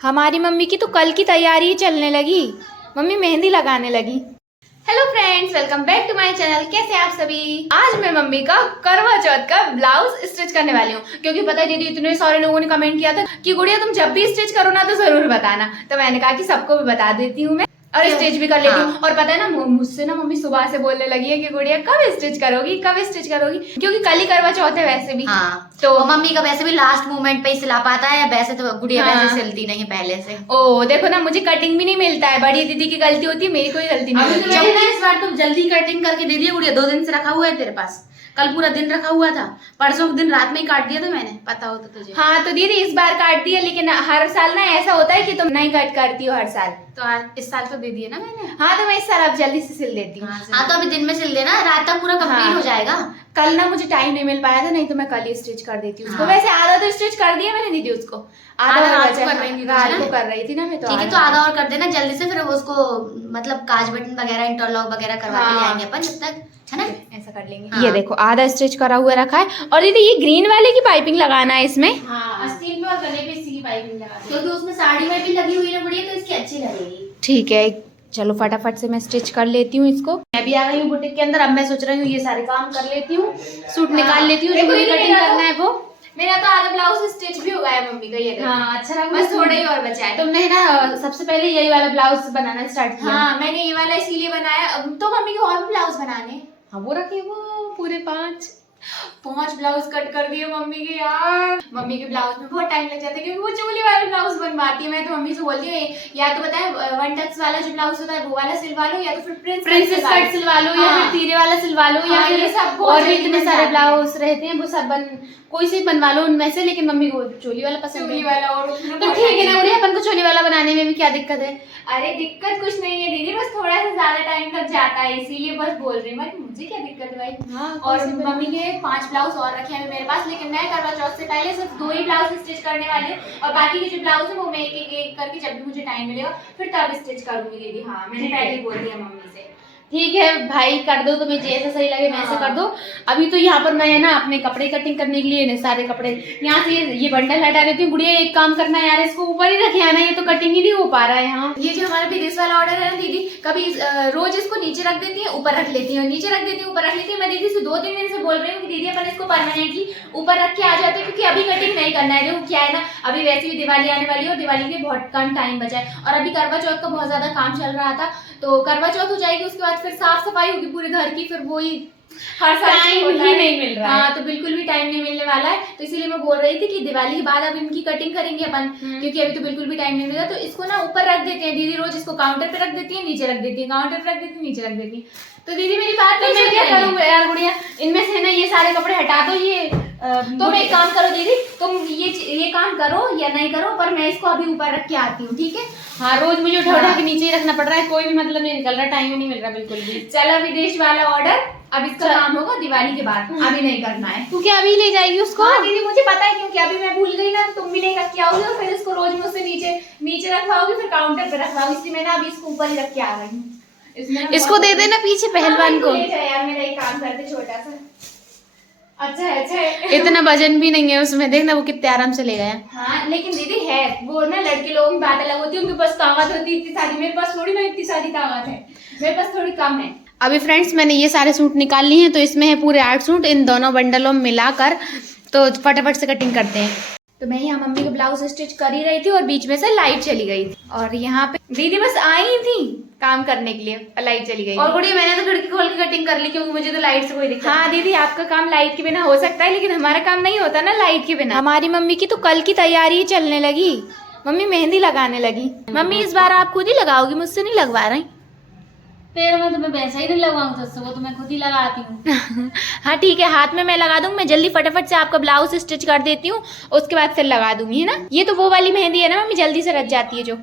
हमारी मम्मी की तो कल की तैयारी चलने लगी। मम्मी मेहंदी लगाने लगी। Hello friends, welcome back to my channel. कैसे आप सभी। आज मैं मम्मी का करवा चौथ का ब्लाउज स्टिच करने वाली हूँ, क्योंकि पता है दीदी इतने सारे लोगों ने कमेंट किया था कि गुड़िया तुम जब भी स्टिच करो ना तो जरूर बताना। तो मैंने कहा कि सबको भी बता देती हूँ मैं, और स्टिच भी कर लेती हूँ। और पता है ना, मुझसे ना मम्मी सुबह से बोलने लगी है कि गुड़िया कब स्टिच करोगी, कब स्टिच करोगी, क्योंकि कल ही करवा चौथ है वैसे भी। हाँ, तो मम्मी का वैसे भी लास्ट मोमेंट पे ही सिला पाता है, वैसे तो गुड़िया वैसे सिलती नहीं पहले से। ओ देखो ना, मुझे कटिंग भी नहीं मिलता है। बड़ी दीदी की गलती होती है, मेरी कोई गलती नहीं होती है। ना इस बार तुम जल्दी कटिंग करके दे दिया गुड़िया। 2 दिन से रखा हुआ है तेरे पास, कल पूरा दिन रखा हुआ था, परसों के दिन रात में ही काट दिया था मैंने, पता हो तो तुझे। हाँ तो दीदी इस बार काट दिया, लेकिन हर साल ना ऐसा होता है कि तुम नहीं कट करती हो हर साल। तो आज इस साल तो दे दिए ना मैंने। हाँ तो मैं इस साल अब जल्दी से सिल देती हूँ। हाँ तो अभी दिन में सिल देना, रात तक पूरा कंप्लीट हो जाएगा। कल ना मुझे टाइम नहीं मिल पाया था, नहीं तो मैं कल ही स्टिच कर देती हूँ उसको। हाँ। वैसे आधा तो स्टिच कर दिया मैंने दीदी उसको, आधा रात बचा को है। कर रही थी रात ना? को कर रही थी ना मैं। तो ठीक है, तो आधा और कर देना जल्दी से, फिर उसको मतलब काज बटन वगैरह इंटरलॉक वगैरह करवा के ले आएंगे अपन जब तक, है ना? ऐसा कर लेंगे। हाँ। ये देखो आधा स्टिच करा हुआ रखा है। और दीदी ये ग्रीन वाले की पाइपिंग लगाना है इसमें। हाँ, आस्तीन में और गले पे इसी की पाइपिंग लगा दी। क्योंकि उसमें साड़ी में भी लगी हुई है गुड़िया, तो इसकी अच्छी लगेगी। ठीक है, चलो फटाफट से मैं स्टिच कर लेती हूँ इसको। मैं भी आ गई हूँ बुटीक के अंदर। अब मैं सोच रही हूँ ये सारे काम कर लेती हूँ, सूट निकाल लेती हूँ, जो मुझे कटिंग करना है वो। मेरा तो आधा ब्लाउज स्टिच भी हो गया है मम्मी का, ये देखो। हाँ अच्छा रहा, बस थोड़ा ही और बचा है। तुमने ना सबसे पहले यही वाला ब्लाउज बनाना स्टार्ट किया। हाँ मैंने ये वाला इसीलिए बनाया। अब तो मम्मी को और भी ब्लाउज बनाने। हाँ वो रखे वो पूरे 5 ब्लाउज कट कर दिए मम्मी के यार। मम्मी के ब्लाउज में बहुत टाइम लग जाता है, क्योंकि वो चोली वाले ब्लाउज बनवाती है। मैं तो मम्मी से बोलती हूँ या तो बताए 1 टक्स वाला जो ब्लाउज होता है वो वाला सिलवा लो, या तो फिर प्रिंसेस कट सिलवा लो, या फिर तीरे वाला सिलवा लो, या फिर ये सब और भी इतने सारे ब्लाउज रहते हैं, वो सब कोई से बनवा लो उनमें से। लेकिन मम्मी को चोली वाला पसंद है। चोली वाला। और तो ठीक है ना गुड़िया, अपन को चोली वाला बनाने में भी क्या दिक्कत है? अरे दिक्कत कुछ नहीं है दीदी, बस थोड़ा सा ज्यादा टाइम लग जाता है, इसीलिए बस बोल रही हूँ। मुझे क्या दिक्कत है भाई। हाँ, और मम्मी के 5 ब्लाउज और रखे हैं मेरे पास, लेकिन मैं करवा चौथ से पहले सिर्फ 2 ही ब्लाउज स्टिच करने वाली हूँ। और बाकी के जो ब्लाउज है वो मैं एक करके जब भी मुझे टाइम मिलेगा फिर तब स्टिच करूंगी दीदी। हाँ मैंने पहले ही बोल दिया मम्मी से। ठीक है भाई, कर दो, तुम्हें जैसा सही लगे वैसे कर दो। अभी तो यहाँ पर मैं ना अपने कपड़े कटिंग करने के लिए सारे कपड़े यहाँ से ये बंडल हटा देती हूँ। गुड़िया एक काम करना है यार, इसको ऊपर ही रखे आना, ये तो कटिंग ही नहीं हो पा रहा है यहाँ। ये जो हमारा विदेश वाला ऑर्डर है ना दीदी, कभी रोज इसको नीचे रख देती है, ऊपर रख लेती है, नीचे रख देती है, ऊपर रख लेती है। मैं दीदी से 2-3 दिन से बोल रही हूँ कि दीदी अपन इसको परमानेंटली ऊपर रख के आ जाते हैं, क्योंकि अभी कटिंग नहीं करना है। देखो क्या है ना, अभी वैसे भी दिवाली आने वाली है और दिवाली के बहुत कम टाइम बचा है, और अभी करवा चौथ का बहुत ज्यादा काम चल रहा था। तो करवा चौथ हो जाएगी, उसके बाद फिर साफ सफाई होगी पूरे घर की, फिर वही हर साल टाइम ही नहीं मिल रहा है। हाँ तो बिल्कुल भी टाइम नहीं मिलने वाला है। तो इसीलिए मैं बोल रही थी कि दिवाली के बाद अब इनकी कटिंग करेंगे अपन, क्योंकि अभी तो बिल्कुल भी टाइम नहीं मिलेगा। तो इसको ना ऊपर रख देते हैं दीदी, रोज इसको काउंटर पे रख देती है, नीचे रख देती है, काउंटर पे रख देती है, नीचे रख देती है। तो दीदी मेरी बात तो मैं क्या करूँ यार गुड़िया, इनमें से ना ये सारे कपड़े हटा दो। ये तुम एक काम करो दीदी, तुम ये काम करो या नहीं करो, पर मैं इसको अभी ऊपर रख के आती हूँ, ठीक है? हाँ, रोज मुझे उठा उठा के नीचे ही रखना पड़ रहा है, कोई भी मतलब नहीं निकल रहा, टाइम ही नहीं मिल रहा बिल्कुल भी। चला विदेश वाला ऑर्डर, अब इसका काम होगा दिवाली के बाद, अभी नहीं करना है। तू क्या अभी ले जाएगी उसको? हाँ दीदी मुझे पता है, क्योंकि अभी मैं भूल गई ना, तो तुम भी नहीं रख के आओगे और फिर इसको रोज मुझसे नीचे रखवाओगी, फिर काउंटर पे रखवाओगी, इसलिए मैं ना अभी इसको ऊपर ही रख के आ गई हूँ। इसको दे देना पीछे पहलवान को। ले जाए यार, मेरा एक काम करते छोटा सा। अच्छा है इतना वजन भी नहीं है उसमें, देखना वो कितने आराम से ले गया। हाँ लेकिन दीदी है वो ना, लड़के लोगों की बात अलग होती है, उनके पास ताकत होती है इतनी सारी, मेरे पास थोड़ी ना इतनी सारी ताकत है, मेरे पास थोड़ी कम है। अभी फ्रेंड्स मैंने ये सारे सूट निकाल लिए हैं, तो इसमें है पूरे 8 सूट, इन दोनों बंडलों में मिलाकर। तो फटाफट से कटिंग करते हैं। तो मैं यहाँ मम्मी के ब्लाउज स्टिच कर ही रही थी और बीच में से लाइट चली गई थी, और यहाँ पे दीदी बस आई थी काम करने के लिए और लाइट चली गई। और गुड़िया मैंने तो खिड़की खोल के कटिंग कर ली, क्योंकि मुझे तो लाइट से कोई दिक्कत। हाँ दीदी आपका काम लाइट के बिना हो सकता है, लेकिन हमारा काम नहीं होता ना लाइट के बिना। हमारी मम्मी की तो कल की तैयारी चलने लगी, मम्मी मेहंदी लगाने लगी। मम्मी इस बार आप खुद ही लगाओगी, मुझसे नहीं लगवा रही? पैर में तो मैं वैसा ही नहीं लगाऊंगी तुझसे, वो तो मैं खुद ही लगाती हूँ। हाँ ठीक है, हाथ में मैं लगा दूंगी। मैं जल्दी फटाफट से आपका ब्लाउज स्टिच कर देती हूँ, उसके बाद फिर लगा दूंगी, है ना? ये तो वो वाली मेहंदी है ना मम्मी, जल्दी से रच जाती है जो,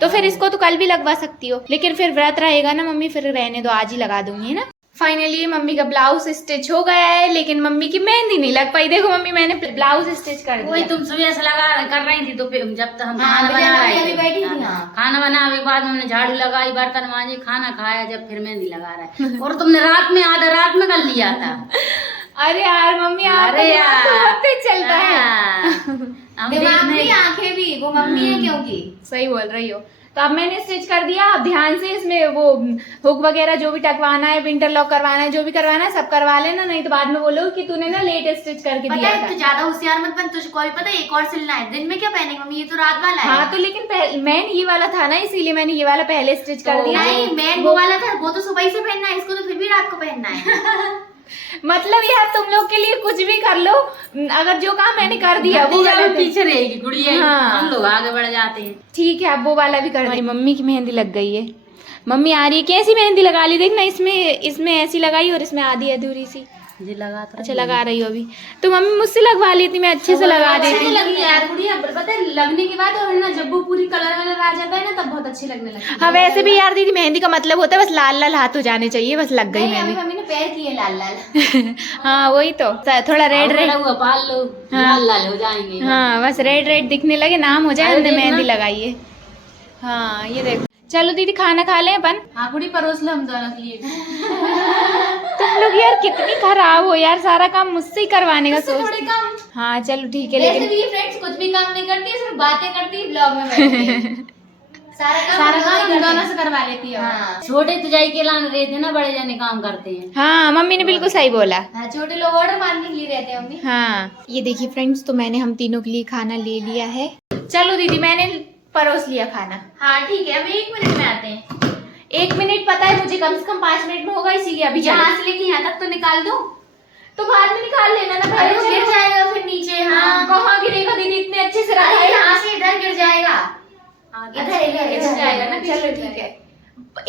तो फिर इसको तो कल भी लगवा सकती हो, लेकिन फिर व्रत रहेगा ना मम्मी, फिर रहने दो, आज ही लगा दूंगी, है ना? फाइनली मम्मी का ब्लाउज स्टिच हो गया है, लेकिन मम्मी की मेहंदी नहीं लग पाई। देखो मम्मी मैंने ब्लाउज स्टिच कर दिया। वही तुमसे भी ऐसा कर रही थी, तो फिर जब तक हम हाँ, खाना बना रहे थे, बैठी थी। हाँ। खाना बनाने के बाद हमने झाड़ू लगाई, बर्तन मांजे, खाना खाया, जब फिर मेहंदी लगा रहा है। और तुमने रात में आधा रात में कर लिया था। अरे यार मम्मी आपका अरे दिमाग तो यार। बहुत तेज चलता है। हम दिमाग देखने- भी आंखें भी, वो मम्मी है क्योंकि। सही बोल रही हो। तो अब मैंने स्टिच कर दिया, अब ध्यान से इसमें वो हुक वगैरह जो भी टकवाना है, इंटरलॉक करवाना है, जो भी करवाना है सब करवा लेना, नहीं तो बाद में बोलो कि तूने ना लेट स्टिच करके पता दिया है तू था। ज्यादा होशियार मत बन, तुझको भी पता है एक और सिलना है। दिन में क्या पहनेंगे मम्मी, ये तो रात वाला है। हाँ तो लेकिन मैन ये वाला था ना, इसीलिए मैंने ये वाला पहले स्टिच कर दिया। नहीं मैन वो वाला था, वो तो सुबह ही से पहनना है, इसको तो फिर भी रात को पहनना है। मतलब यार तुम लोग के लिए कुछ भी कर लो, अगर जो काम मैंने कर दिया वो भतीजा गलत है। पीछे रहेगी गुड़िया, हाँ। हम लोग आगे बढ़ जाते हैं। ठीक है अब वो वाला भी कर दी। मम्मी की मेहंदी लग गई है। मम्मी आ रही है, कैसी मेहंदी लगा ली देख ना, इसमें ऐसी लगाई और इसमें आधी अधूरी सी। जी लगा अच्छा लगा रही हो अभी, तो मम्मी मुझसे लगवा लेती, मैं अच्छे से लगा अच्छी देती। लगती है यार गुड़िया, पता है लगने के बाद और ना जब वो पूरी कलर वलर आ जाता है ना तब बहुत अच्छी लगने लगती है। हाँ वैसे भी यार दीदी मेहंदी का मतलब होता है बस लाल लाल हाथ हो जाने चाहिए, बस लग गई नहीं, अभी मेहंदी। मम्मी ने पैर किए लाल लाल। हाँ वही तो, थोड़ा रेड रेड, हुआ पाल लो, हाँ। लाल लाल हो जाएंगे। हाँ बस रेड रेड दिखने लगे, नाम हो जाए, अरे हमने देखना। मेहंदी लगाई है। हाँ ये देखो, चलो दीदी खाना खा लें अपन। हाँ गुड़ी परोस लो हम दोनों के लिए। तुम लोग यार कितनी खराब हो यार, सारा काम मुझसे ही करवाने का उससे सोच। थोड़े कम। हाँ चलो ठीक है, वैसे लेकिन भी ये फ्रेंड्स कुछ भी काम नहीं करती, सिर्फ बातें करती, ब्लॉग में बैठती है। सारा काम सारा हम काम लोग ही हम करते दोनों हैं। से करवा लेती है। हाँ। छोटे तुझाई के लान रहे थे ना, बड़े जाने काम करते हैं। हाँ मम्मी ने बिल्कुल सही बोला। हाँ, छोटे लोग ऑर्डर मारने के लिए रहते हैं मम्मी। हाँ ये देखिए फ्रेंड्स, तो मैंने हम तीनों के लिए खाना ले लिया है। चलो दीदी मैंने परोस लिया खाना। हाँ ठीक है, अभी 1 मिनट में आते हैं। 1 मिनट पता है मुझे, कम से कम 5 मिनट में होगा, इसीलिए अभी चलो। यहाँ से लेके यहाँ तक तो निकाल दो। तो बाद में निकाल लेना ना, अरे पहले वो गिर चलो। जाएगा फिर नीचे। हाँ कहाँ गिरेगा दीदी, इतने अच्छे से रखा अरे है। यहाँ से इधर गिर जाएगा। इधर इधर जाएगा ना, चलो ठीक है।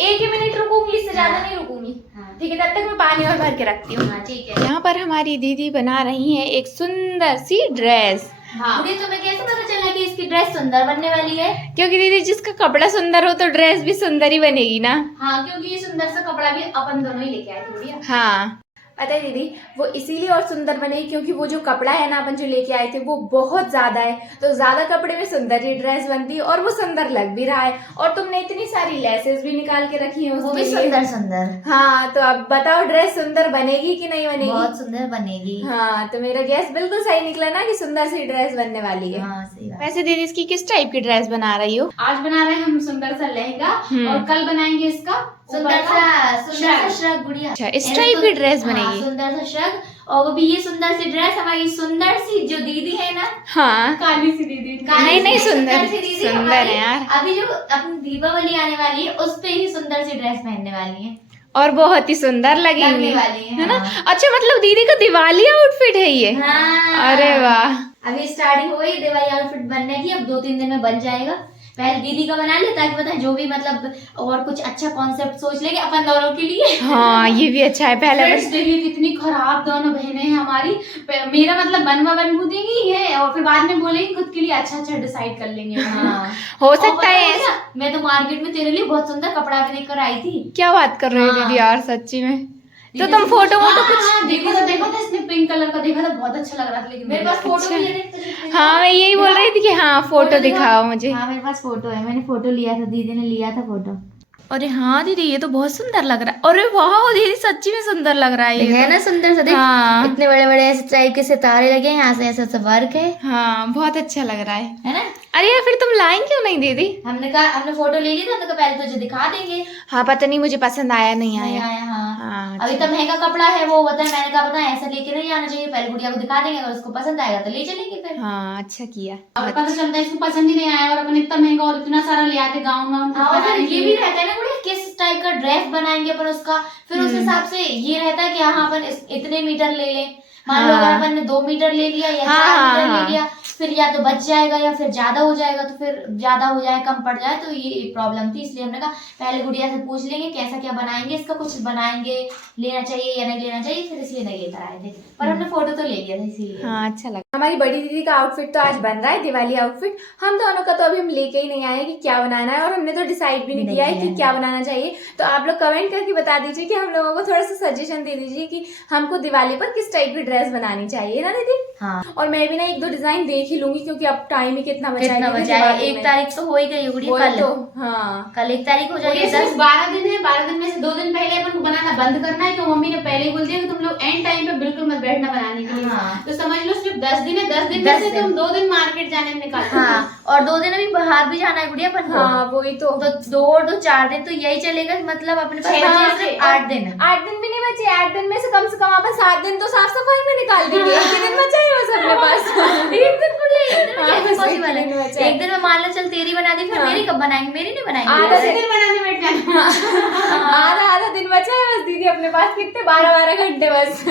1 ही मिनट रुकूंगी, इससे ज्यादा हाँ। नहीं रुकूंगी। हाँ। ठीक है, तब तक मैं पानी और भर के रखती हूँ। हाँ ठीक है। यहाँ पर हमारी दीदी बना रही है एक सुंदर सी ड्रेस। हाँ मुझे तुम्हें कैसे पता चला कि इसकी ड्रेस सुंदर बनने वाली है? क्योंकि दीदी जिसका कपड़ा सुंदर हो तो ड्रेस भी सुंदर ही बनेगी ना। हाँ, क्योंकि ये सुंदर सा कपड़ा भी अपन दोनों ही लेके आए थे भैया। हाँ पता है दीदी, वो इसीलिए और सुंदर बनेगी क्योंकि वो जो कपड़ा है ना अपन जो लेके आए थे वो बहुत ज्यादा है, तो ज्यादा कपड़े में सुंदर ही ड्रेस बनती है और वो सुंदर लग भी रहा है। और तुमने इतनी सारी लेसेस भी निकाल के रखी है वो उसके भी लिए। सुंदर सुंदर। हाँ तो अब बताओ ड्रेस सुंदर बनेगी कि नहीं बनेगी? बहुत सुंदर बनेगी। हाँ तो मेरा गैस बिल्कुल सही निकला ना कि सुंदर सी ड्रेस बनने वाली है। हाँ सही बात। वैसे दीदी इसकी किस टाइप की ड्रेस बना रही हो? आज बना रहे हैं हम सुंदर सा लहंगा और कल बनाएंगे इसका सुंदर सा श्रग गुड़िया। अच्छा, इस टाइप की ड्रेस हाँ, बनेगी? सुंदर सा श्रग। और वो भी ये सुंदर सी ड्रेस हमारी सुंदर सी जो दीदी है ना, हाँ काली सी दीदी। नहीं, नहीं, सुंदर सी दीदी सुंदर हमारी है यार। अभी जो अपनी दीपावली आने वाली है उस पे ही सुंदर सी ड्रेस पहनने वाली है, और बहुत ही सुंदर लगेंगी, लगने वाली है ना? हाँ। अच्छा मतलब दीदी का दिवाली आउटफिट है ये? हाँ। अरे वाह, अभी स्टार्टिंग हो गई दिवाली आउटफिट बनने की, अब 2-3 दिन में बन जाएगा। पहले दीदी का बना ले ताकि पता है जो भी मतलब और कुछ अच्छा कॉन्सेप्ट सोच लेंगे अपन दोनों के लिए। हाँ ये भी अच्छा है। पहले फ्रेंड्स देखिए कितनी खराब दोनों बहनें हैं हमारी। मेरा मतलब बनवा बनबू देंगी है और फिर बाद में बोलेंगी खुद के लिए अच्छा अच्छा डिसाइड कर लेंगे। हाँ। हो और सकता पता है है क्या? मैं तो मार्केट में तेरे लिए बहुत सुंदर कपड़ा भी लेकर आई थी। क्या बात कर रहे हो हाँ। दीदी यार, सच्ची में? तो तुम फोटो वोटो कुछ? देखा था इसने पिंक कलर का देखा था, बहुत अच्छा लग रहा था। लेकिन मेरे पास फोटो अच्छा। भी है, देख तुझे। हाँ मैं यही बोल रही थी कि हाँ फोटो दिखाओ मुझे। हाँ मेरे पास फोटो है, मैंने फोटो लिया था, दीदी ने लिया था फोटो। अरे हाँ दीदी ये तो बहुत सुंदर लग रहा है। अरे वाह दीदी सच्ची में सुंदर लग रहा है ये है तो। ना सुंदर सा, देख हाँ। इतने बड़े बड़े ऐसे टाइप के सितारे लगे हैं, यहाँ से ऐसा वर्क है हाँ बहुत अच्छा लग रहा है ना? अरे यार फिर तुम लाई क्यों नहीं दीदी? हमने कहा हमने फोटो ले ली था, हमने कहा पहले तुझे दिखा देंगे। हाँ पता नहीं मुझे पसंद आया नहीं नहीं आया। आया। हाँ हाँ अभी तो महंगा कपड़ा है वो होता है, मैंने कहा पता है ऐसा लेके नहीं आना चाहिए, पहले गुड़िया को दिखा देंगे, अगर उसको पसंद आएगा तो ले चलेंगे फिर। हाँ अच्छा किया। और पता चलता है इसको पसंद ही नहीं आया और अपन इतना महंगा और इतना सारा ले आते गाउन वाउन हाँ और फिर ये भी रहता है ना गुड़िया, किस टाइप का ड्रेस बनाएंगे अपन उसका, फिर उस हिसाब से ये रहता है कि हाँ अपन इतने मीटर ले लें। मान लो अगर अपन ने 2 मीटर ले लिया या 4 मीटर ले लिया, फिर या तो बच जाएगा या फिर ज्यादा हो जाएगा, तो फिर ज्यादा हो जाए कम पड़ जाए, तो ये प्रॉब्लम थी। इसलिए हमने कहा पहले गुड़िया से पूछ लेंगे कैसा क्या बनाएंगे, इसका कुछ बनाएंगे, लेना चाहिए या नहीं लेना चाहिए, फिर इसलिए नहीं लेकर आए थे। पर हमने फोटो तो ले लिया था इसीलिए। हाँ अच्छा लगा। हमारी बड़ी दीदी का आउटफिट तो आज बन रहा है, दिवाली आउटफिट। हम दोनों का तो अभी हम लेके ही नहीं आए कि क्या बनाना है, और हमने तो डिसाइड भी नहीं किया है कि क्या बनाना चाहिए। तो आप लोग कमेंट करके बता दीजिए कि हम लोगों को थोड़ा सा सजेशन दे दीजिए कि हमको दिवाली पर किस टाइप की ड्रेस बनानी चाहिए ना दीदी। हाँ, और मैं भी ना 1-2 डिजाइन देख ही लूंगी, क्योंकि अब टाइम ही कितना बचा है। 1 तारीख तो हो ही गई गुड़िया, कल तो हाँ कल 1 तारीख हो जाएगी। 12 दिन है, 12 दिन में से 2 दिन पहले अपन को बनाना बंद करना है। तो मम्मी ने पहले ही बोल दिया कि तुम लोग एंड टाइम पे बिल्कुल मत बैठना बनाने के लिए। हाँ। तो समझ लो सिर्फ 10 दिन है, 10 दिन में से तुम 2 दिन मार्केट जाने में निकालते हो। हाँ, और 2 दिन अभी बाहर भी जाना है गुड़िया अपन को। हाँ वही तो 2 और 2 4 दिन तो यही चलेगा, मतलब अपने पास बचे सिर्फ 8 दिन। 8 दिन भी नहीं बचे, 8 दिन में से कम अपन 7 दिन तो साफ सफाई में निकाल देंगे। 1 दिन बचा है बस अपने पास। एक दिन गुड़िया, एक दिन में हाँ, कैसे बस पॉसिबल एक दिन है? बचा है। एक दिन में मान लो चल तेरी बना दी, फिर हाँ। मेरी कब बनाएंगे? मेरी नहीं आधा बनाएंगे। दिन बनाने बैठ जाना। आधा दिन बचा है बस दीदी अपने पास। कितने 12 घंटे बस।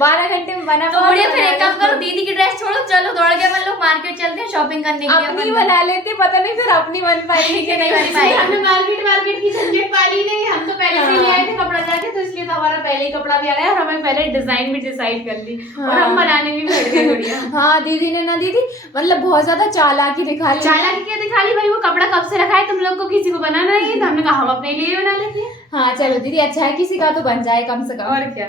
12 घंटे में बना तो गुड़िया फिर एक काम करो, दीदी की ड्रेस छोड़ो, चलो दौड़ के अपन लोग मार्केट चलते हैं शॉपिंग करने के लिए। अपनी बना लेते, पता नहीं फिर अपनी बन पाएगी कि नहीं बन पाएगी। हमने मार्केट की झंझट पाली नहीं, हम तो पहले से ले आए थे कपड़ा जाके, तो इसलिए तो हमारा पहले ही कपड़ा भी आ गया और हमें पहले डिजाइन भी डिसाइड कर ली और हम बनाने भी बैठ गए गुड़िया। हाँ दीदी ने ना दीदी मतलब बहुत ज्यादा चालाकी दिखा ली। चालाकी क्या दिखा ली भाई, वो कपड़ा कब से रखा है, तुम लोग को किसी को बनाना नहीं है, तो हमने कहा हम अपने लिए बना लेते हैं। हाँ चलो दीदी, अच्छा है किसी का तो बन जाए कम से कम। और क्या।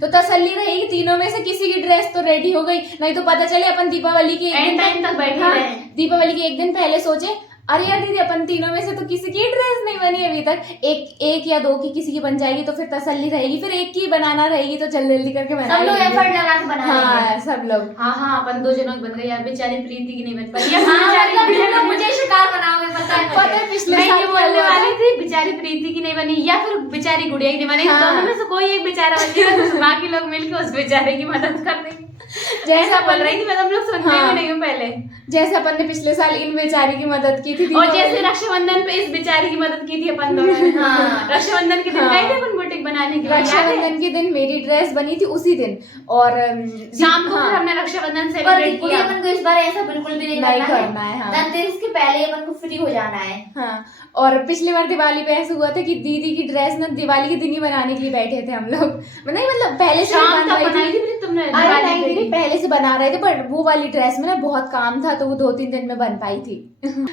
तो तसल्ली रहेगी, तीनों में से किसी की ड्रेस तो रेडी हो गई। नहीं तो पता चले अपन दीपावली की एंड टाइम तक बैठे हाँ, रहे। दीपावली के 1 दिन पहले सोचे अरे यार दीदी अपन तीनों में से तो किसी की ड्रेस नहीं बनी अभी तक। एक या 2 की किसी की बन जाएगी तो फिर तसल्ली रहेगी, फिर एक की बनाना रहेगी तो जल्दी जल्दी करके बना सब लोग लेंगे। एफर्ट लगा के बना लेंगे। हाँ सब लोग। हाँ अपन 2 जनों की बन गई यार, बेचारी प्रीति की नहीं बन पाई। हाँ, मतलब तुम लोग मुझे शिकार बनाओगे, पता है पता है पिछले मैं साल ये क्या बोलने हुआ था? वाली थी, बेचारी प्रीति की नहीं बनी या फिर बेचारी गुड़िया की नहीं बनी। हाँ। दोनों में से कोई एक बेचारा बन जाएगा, तो बाकी लोग मिलकर उस बेचारे की मदद कर देंगे। जैसा बोल रही थी मैं, तुम लोग सुनते हाँ। भी नहीं हो पहले। जैसे अपन ने पिछले साल इन बेचारी की मदद की थी और जैसे रक्षाबंधन पे इस बेचारी की मदद की थी अपन दोनों ने। हाँ। रक्षाबंधन के दिन हाँ। गए थे अपन बुटीक बनाने के लिए, याद है? रक्षाबंधन के दिन मेरी ड्रेस बनी थी उसी दिन, और शाम को हाँ, फिर हमने रक्षाबंधन पर सेलिब्रेट गुड़िया किया। अपन को इस बार ऐसा बिल्कुल भी नहीं नहीं करना करना है। हाँ धनतेरस के पहले ही अपन को फ्री हो जाना है। हाँ, और पिछली बार दिवाली पे ऐसा हुआ था कि दीदी की ड्रेस ना दिवाली के दिन ही बनाने के लिए बैठे थे हम लोग। नहीं मतलब पहले से शाम बन तक रही बनाई थी। थी फिर तुमने अरे दिवाली नहीं पे दीदी भी। पहले से बना रहे थे, पर वो वाली ड्रेस में ना बहुत काम था तो वो 2-3 दिन में बन पाई थी।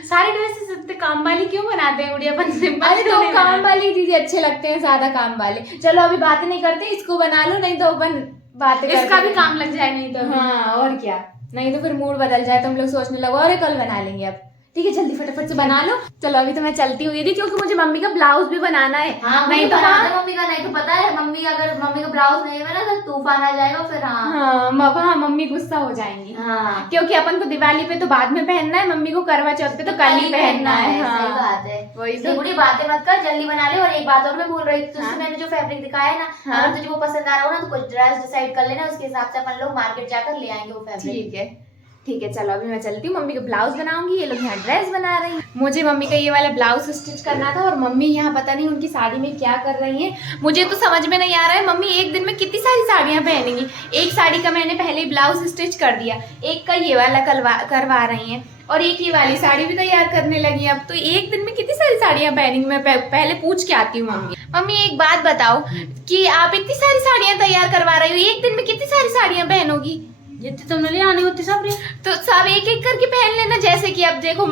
सारी ड्रेसेस इतने काम वाली क्यों बनाते हैं गुड़िया, अपन सिंपल अरे क्यों तो नहीं काम बनाते? वाली दीदी अच्छे लगते हैं, ज्यादा काम वाले। चलो अभी बातें नहीं करते, इसको बना लो, नहीं तो अपन बातें इसका करते भी काम लग जाए नहीं तो अभी। हाँ और क्या, नहीं तो फिर मूड बदल जाए तो हम लोग सोचने लगो अरे कल बना लेंगे। अब ठीक है जल्दी फटाफट से बना लो। चलो अभी तो मैं चलती हूँ दीदी, क्योंकि मुझे मम्मी का ब्लाउज भी बनाना है। हाँ, नहीं तो बना हाँ दे मम्मी का, नहीं तो पता है मम्मी अगर मम्मी का ब्लाउज नहीं बना तो तूफान आ जाएगा फिर। हाँ मम्मी गुस्सा हो जाएंगी। हाँ, क्योंकि अपन को दिवाली पे तो बाद में पहनना है, मम्मी को करवा चौथ पे तो कल ही पहनना है। सही हाँ बात है। वही इसलिए तो। बुरी बातें मत कर, जल्दी बना ले। और एक बात और मैं बोल रही थी, हाँ। मैंने जो फैब्रिक दिखाया है ना, हाँ। अगर तुझे वो पसंद आ रहा हो ना तो कुछ ड्रेस डिसाइड कर लेना, उसके हिसाब से अपन लोग मार्केट जाकर ले आएंगे वो फैब्रिक। ठीक है चलो अभी मैं चलती हूँ, मम्मी का ब्लाउज बनाऊंगी। ये लोग यहाँ ड्रेस बना रही हैं। मुझे मम्मी का ये वाला ब्लाउज स्टिच करना था, और मम्मी यहाँ पता नहीं उनकी साड़ी में क्या कर रही हैं। मुझे तो समझ में नहीं आ रहा है मम्मी एक दिन में कितनी सारी साड़ियाँ पहनेंगी। एक साड़ी का मैंने पहले ब्लाउज स्टिच कर दिया, एक का ये वाला करवा रही हैं, और एक ये वाली साड़ी भी तैयार करने लगी। अब तो एक दिन में कितनी सारी साड़ियाँ पहनेंगी। मैं पहले पूछ के आती हूँ मम्मी एक बात बताओ कि आप इतनी सारी साड़ियाँ तैयार करवा रही हो, एक दिन में कितनी सारी साड़ियाँ पहनोगी? जितनी तुमने ले आनी होती सब रे। तो सब एक एक करके पहन लेना। जैसे कि अब देखो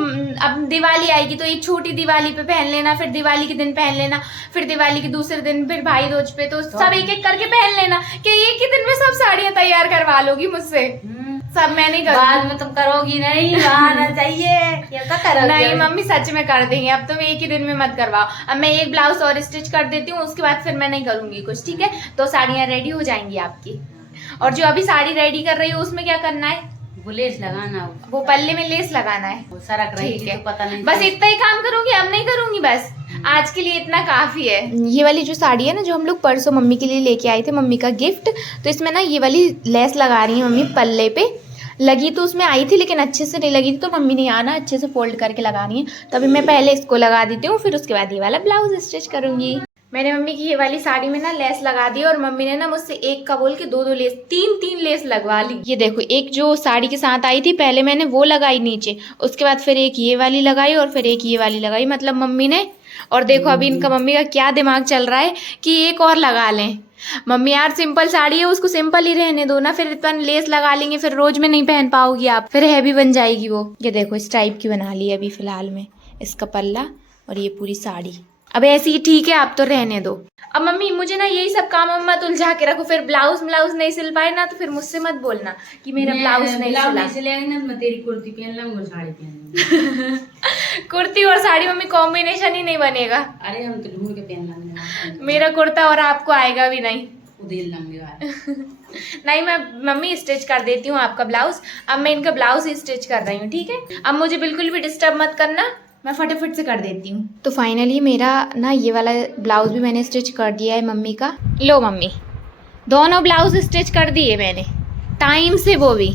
अब दिवाली आएगी तो एक छोटी दिवाली पे पहन लेना, फिर दिवाली के दिन पहन लेना, फिर दिवाली के दूसरे दिन, फिर भाई दूज पे, तो सब एक एक करके पहन लेना। कि एक ही दिन में सब साड़ियाँ तैयार करवा लोगी मुझसे? सब मैं नहीं बाद करूँगी। में तुम करोगी नहीं, आना चाहिए। नहीं मम्मी सच में कर देंगे, अब तुम एक ही दिन में मत करवाओ। अब मैं एक ब्लाउज और स्टिच कर देती हूँ, उसके बाद फिर मैं नहीं करूंगी कुछ, ठीक है? तो साड़ियाँ रेडी हो जाएंगी आपकी। और जो अभी साड़ी रेडी कर रही हो उसमें क्या करना है? वो लेस लगाना, वो पल्ले में लेस लगाना है। वो सरक रही ठीक थी है। तो पता नहीं बस इतना ही काम करूंगी, अब नहीं करूंगी। बस आज के लिए इतना काफी है। ये वाली जो साड़ी है ना, जो हम लोग परसों मम्मी के लिए लेके आए थे, मम्मी का गिफ्ट, तो इसमें ना ये वाली लेस लगा रही है मम्मी। पल्ले पे लगी तो उसमें आई थी लेकिन अच्छे से नहीं लगी थी, तो मम्मी ने आना अच्छे से फोल्ड करके लगानी है। तो अभी मैं पहले इसको लगा देती हूँ, फिर उसके बाद ये वाला ब्लाउज स्टिच करूंगी। मैंने मम्मी की ये वाली साड़ी में ना लेस लगा दी, और मम्मी ने ना मुझसे एक का बोल के 2-2 लेस, 3-3 लेस लगवा ली। ये देखो, एक जो साड़ी के साथ आई थी पहले मैंने वो लगाई नीचे, उसके बाद फिर एक ये वाली लगाई और फिर एक ये वाली लगाई। मतलब मम्मी ने और देखो अभी इनका मम्मी का क्या दिमाग चल रहा है कि एक और लगा लें। मम्मी यार सिंपल साड़ी है, उसको सिंपल ही रहने दो ना, फिर इतना लेस लगा लेंगे, फिर रोज में नहीं पहन पाओगी आप, फिर हैवी बन जाएगी वो। ये देखो इस टाइप की बना ली अभी फिलहाल में, इसका पल्ला और ये पूरी साड़ी। अब ऐसी ही ठीक है, आप तो रहने दो। अब मम्मी मुझे ना यही सब काम में मत उलझा के रखो, फिर ब्लाउज नहीं सिल पाए ना तो फिर मुझसे मत बोलना कि मेरा ब्लाउज नहीं सिलेगा ना, मैं तेरी कुर्ती पहन लूंगा, साड़ी पहन लूंगा। कुर्ती और साड़ी मम्मी कॉम्बिनेशन ही नहीं बनेगा। अरे हम तो ढूंढ के पहन लेंगे, मेरा कुर्ता और आपको आएगा भी नहीं। उधेल लेंगे। नहीं मैं मम्मी स्टिच कर देती हूँ आपका ब्लाउज। अब मैं इनका ब्लाउज ही स्टिच कर रही हूँ, ठीक है। अब मुझे बिल्कुल भी डिस्टर्ब मत करना, मैं फटाफट से कर देती हूँ। तो फाइनली मेरा ना ये वाला ब्लाउज भी मैंने स्टिच कर दिया है मम्मी का। लो मम्मी, दोनों ब्लाउज स्टिच कर दिए मैंने टाइम से, वो भी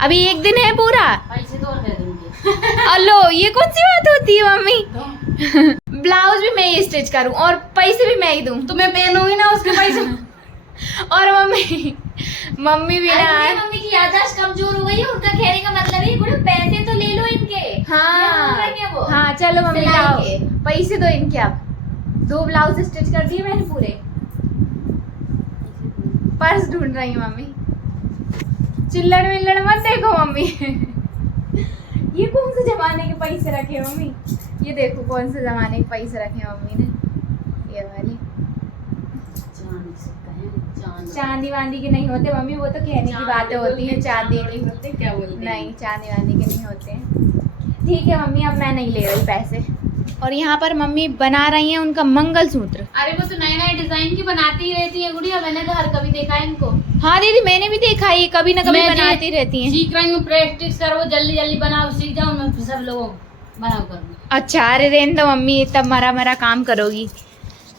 अभी एक दिन है पूरा। पैसे तो और दे दूंगी। लो ये कौन सी बात होती है मम्मी? ब्लाउज भी मैं ही स्टिच करूँ और पैसे भी मैं ही दूँ, तो मैं पहनूंगी ना उसके पैसे। और मम्मी भी ना, मम्मी की याददाश्त कमजोर हो गई है, उनका कहने का मतलब है गुड़िया पैसे तो ले लो इनके। हाँ हाँ चलो मम्मी सिलाई लाओ के। पैसे दो इनके। अब 2 ब्लाउज स्टिच कर दिए मैंने पूरे। पर्स ढूंढ रही हूँ मम्मी, चिल्लड़ विल्लड़ मत देखो मम्मी। ये कौन से जमाने के पैसे रखे हैं मम्मी? ये देखो कौन से जमाने के पैसे रखे हैं मम्मी ने, ये वाली। चांदी वांदी के नहीं होते मम्मी, वो तो कहने की बातें होती है, चांदी की क्या बोलते नहीं, चांदी वांदी के नहीं होते हैं। ठीक है मम्मी, अब मैं नहीं ले रही पैसे। और यहाँ पर मम्मी बना रही हैं उनका मंगलसूत्र। अरे वो तो नए नए डिजाइन की बनाती ही रहती है गुड़िया, मैंने तो हर कभी देखा है इनको। हाँ दीदी मैंने भी देखा है, कभी ना कभी मैं बनाती रहती हैं। सीख रही हूँ, प्रैक्टिस करो, जल्दी जल्दी बनाओ, सीख जाओ, मैं फिर सब लोगों बनाओ करूँ। अच्छा अरे रेन दो मम्मी, तब मरा काम करोगी।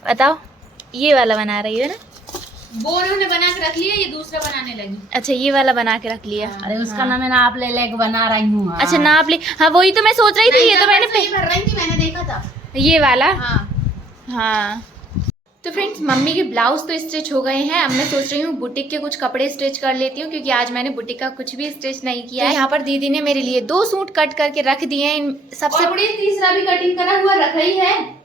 बताओ ये वाला बना रही हो ना? वो उन्होंने बना के रख लिया, ये दूसरा बनाने लगी। अच्छा ये वाला बना के रख लिया। अरे उसका ना मैं नाप ले लेके बना रही हूँ। अच्छा नाप ले, हाँ वही तो मैं सोच रही थी, ये तो मैंने भर रही थी, मैंने देखा था ये वाला। हाँ। हाँ तो फ्रेंड्स मम्मी के ब्लाउज तो स्टिच हो गए हैं। अब मैं सोच रही हूँ बुटीक के कुछ कपड़े स्टिच कर लेती हूँ, क्योंकि आज मैंने बुटीक का कुछ भी स्टिच नहीं किया है। यहाँ पर दीदी ने मेरे लिए 2 सूट कट करके रख दिए हैं। सबसे और तीसरा भी कटिंग करा हुआ रखा ही है,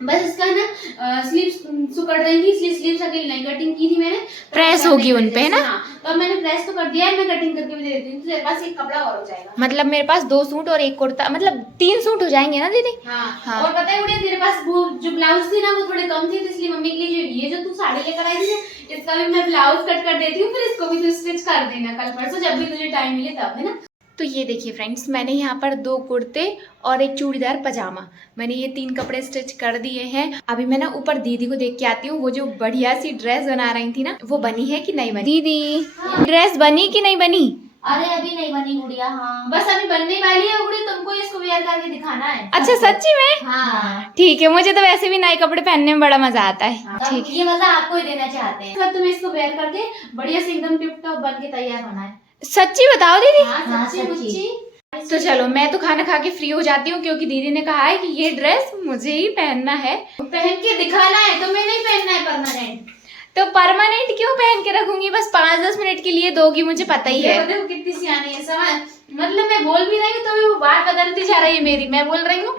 बस इसका ना स्लीव्स सुकड़ रही थी, इसलिए स्लीव्स अकेली नहीं कटिंग की थी मैंने। प्रेस होगी उन पे ना। हाँ, तो अब मैंने प्रेस तो कर दिया है, मैं कटिंग करके भी दे देती हूँ, तो तेरे पास एक कपड़ा और हो जाएगा। मतलब मेरे पास 2 सूट और 1 कुर्ता, मतलब 3 सूट हो जाएंगे ना दीदी? हाँ। और पता है गुड़िया, तेरे पास वो जो ब्लाउज थी ना वो थोड़े कम थे, तो इसलिए मम्मी के लिए ये जो तू साड़ी लेकर आई थी ना, इसका भी मैं ब्लाउज कट कर देती हूँ, फिर इसको भी तू स्टिच कर देना कल परसों, जब भी तुझे टाइम मिले तब, है ना। तो ये देखिए फ्रेंड्स, मैंने यहाँ पर 2 कुर्ते और 1 चूड़ीदार पजामा, मैंने ये 3 कपड़े स्टिच कर दिए हैं। अभी मैं ना ऊपर दीदी को देख के आती हूँ, वो जो बढ़िया सी ड्रेस बना रही थी ना, वो बनी है कि नहीं बनी? दीदी ड्रेस बनी कि नहीं बनी? अरे अभी नहीं बनी गुड़िया। हाँ बस अभी बनने वाली है गुड़िया, तुमको इसको वेयर करके दिखाना है। अच्छा सच्ची में? हाँ ठीक है, मुझे तो वैसे भी नए कपड़े पहनने में बड़ा मजा आता है। ठीक है, ये मजा आपको ही देना चाहते हैं। तो तुम्हें इसको वेयर करके बढ़िया से एकदम टिप टॉप बन के तैयार होना है। सच्ची बताओ दीदी? हाँ, सच्ची मुच्ची। तो चलो मैं तो खाना खा के फ्री हो जाती हूँ, क्योंकि दीदी ने कहा है कि ये ड्रेस मुझे ही पहनना है। पहन के दिखाना है, तुम्हें नहीं पहनना है परमानेंट। तो परमानेंट क्यों पहन के रखूंगी? बस 5-10 मिनट के लिए दोगी, मुझे पता ही है। देखो कितनी सियानी है, समझ, मतलब मैं बोल भी रही हूँ तो भी वो बात बदलती जा रही है मेरी। मैं बोल रही हूँ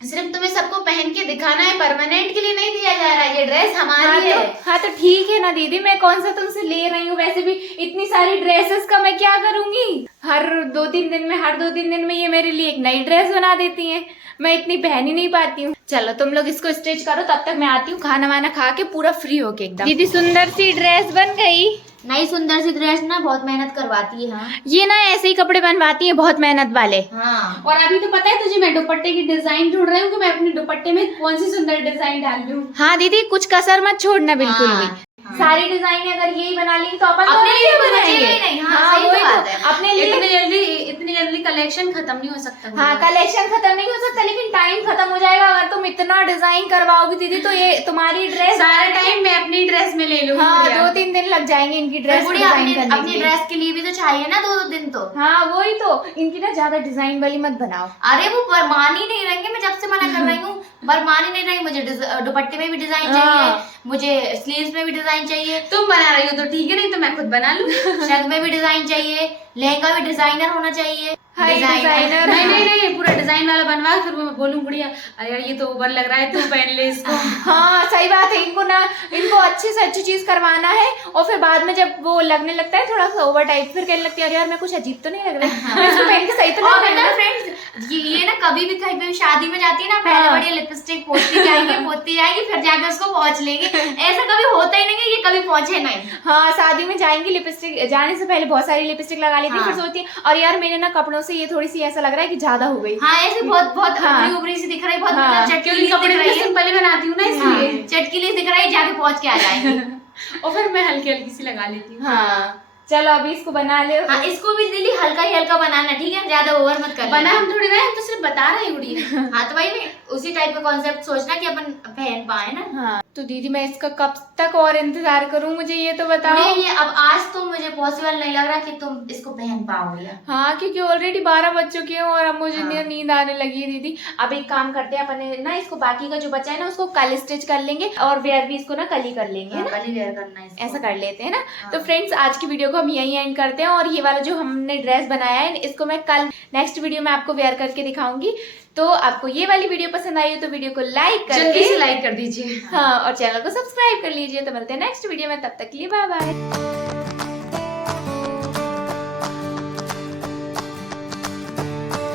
सिर्फ तुम्हें सबको पहन के दिखाना है, परमानेंट के लिए नहीं दिया जा रहा है, ये ड्रेस हमारी है। हाँ तो ठीक है ना दीदी, मैं कौन सा तुमसे ले रही हूँ? वैसे भी इतनी सारी ड्रेसेस का मैं क्या करूंगी? हर 2-3 दिन में ये मेरे लिए एक नई ड्रेस बना देती हैं, मैं इतनी पहन ही नहीं पाती हूँ। चलो तुम लोग इसको स्टिच करो, तब तक मैं आती हूँ खाना वाना खा के पूरा फ्री होके एकदम। दीदी सुंदर सी ड्रेस बन गई। नई सुंदर सी ड्रेस ना बहुत मेहनत करवाती है। हाँ ये ना ऐसे ही कपड़े बनवाती है, बहुत मेहनत वाले। हाँ। और अभी तो पता है तुझे, मैं दुपट्टे की डिजाइन ढूंढ रही हूँ कि मैं अपने दुपट्टे में कौन सी सुंदर डिजाइन डाल दूँ। हाँ दीदी कुछ कसर मत छोड़ना बिल्कुल भी। सारी डिजाइन अगर यही बना ली तो अपन अपने लिए तो बनाएंगे बनाएंगे। नहीं। हाँ, सही वही बात है। अपने लिए इतनी जल्दी कलेक्शन खत्म नहीं हो सकता। हाँ कलेक्शन खत्म नहीं हो सकता, लेकिन टाइम खत्म हो जाएगा अगर तुम इतना डिजाइन करवाओगी दीदी, तो ये तुम्हारी ड्रेस सारा टाइम मैं अपनी ड्रेस में ले लूंगी। हाँ 2-3 दिन लग जाएंगे इनकी ड्रेस डिजाइन करने के अपनी लिए। ड्रेस के लिए भी तो चाहिए ना 2 दिन तो। हाँ वही तो, इनकी ना ज्यादा डिजाइन वाली मत बनाओ। अरे वो मान ही नहीं रहेंगे, मैं जब से मना कर रही हूँ मान ही नहीं रही। मुझे दुपट्टे में भी डिजाइन चाहिए, मुझे स्लीव्स में भी डिजाइन चाहिए। तुम बना रही हो तो ठीक है, नहीं तो मैं खुद बना लूँ। शर्ट में भी डिजाइन चाहिए, लहंगा भी डिजाइनर होना चाहिए। हाय डिजाइनर। नहीं पूरा डिजाइन वाला बनवा, फिर मैं बोलूं गुड़िया अरे यार ये तो ओवर लग रहा है, तू पहन ले इसको। हाँ सही बात है, इनको अच्छे से अच्छी चीज करवाना है, और फिर बाद में जब वो लगने लगता है थोड़ा सा ओवर टाइप, फिर कहने लगती है अरे यार मैं कुछ अजीब तो नहीं लग रही, मैं इसको पहन के सही तो नहीं लग रही। फ्रेंड्स ये ना कभी भी कहीं भी शादी में जाती है ना, पहले बढ़िया लिपस्टिक पोतती जाएंगी फिर जाके उसको पहुंच लेंगे। ऐसा कभी होता ही नहीं है, ये कभी पहुंचे नहीं। हाँ शादी में जाएंगी, लिपस्टिक जाने से पहले बहुत सारी लिपस्टिक लगा लेती है, फिर सोचती है और यार मेरे ना कपड़ों से ये थोड़ी सी ऐसा लग रहा है कि ज्यादा हो गई। हाँ ऐसे बहुत उबरी सी दिख रही है, बहुत मतलब चटकीली कपड़े दिख रही है, पहले बनाती हूँ ना इसलिए चटकीली दिख रही है, जाके पहुंच के आ जाएंगी। और फिर मैं हल्की हल्की सी लगा लेती हूँ। हाँ चलो अभी इसको बना ले। हाँ इसको भी दिल्ली हल्का ही हल्का बनाना, ठीक है, ज्यादा ओवर मत करना। बना हम थोड़ी ना, हम तो सिर्फ बता रहे हैं गुड़िया। हाँ तो भाई उसी टाइप का कॉन्सेप्ट सोचना कि अपन पहन पाए ना। हाँ तो दीदी मैं इसका कब तक और इंतजार करूं, मुझे ये तो बताओ। नहीं ये अब आज तो मुझे पॉसिबल नहीं लग रहा कि तुम इसको पहन पाओगे। हाँ क्योंकि ऑलरेडी 12 बज चुके हैं और अब मुझे हाँ। नींद आने लगी है दीदी। अब एक काम करते हैं अपन ना, इसको बाकी का जो बचा है ना उसको कल स्टिच कर लेंगे, और वेयर भी इसको ना कल ही कर लेंगे, है ना? कल ही वेयर करना है इसको। ऐसा कर लेते हैं ना। हाँ। तो फ्रेंड्स आज की वीडियो को हम यहीं एंड करते हैं, और ये वाला जो हमने ड्रेस बनाया है इसको मैं कल नेक्स्ट वीडियो में आपको वेयर करके दिखाऊंगी। तो आपको ये वाली वीडियो पसंद आई हो तो वीडियो को लाइक जल्दी करके से लाइक कर दीजिए। हाँ और चैनल को सब्सक्राइब कर लीजिए। तो मिलते हैं नेक्स्ट वीडियो में, तब तक के लिए बाय बाय।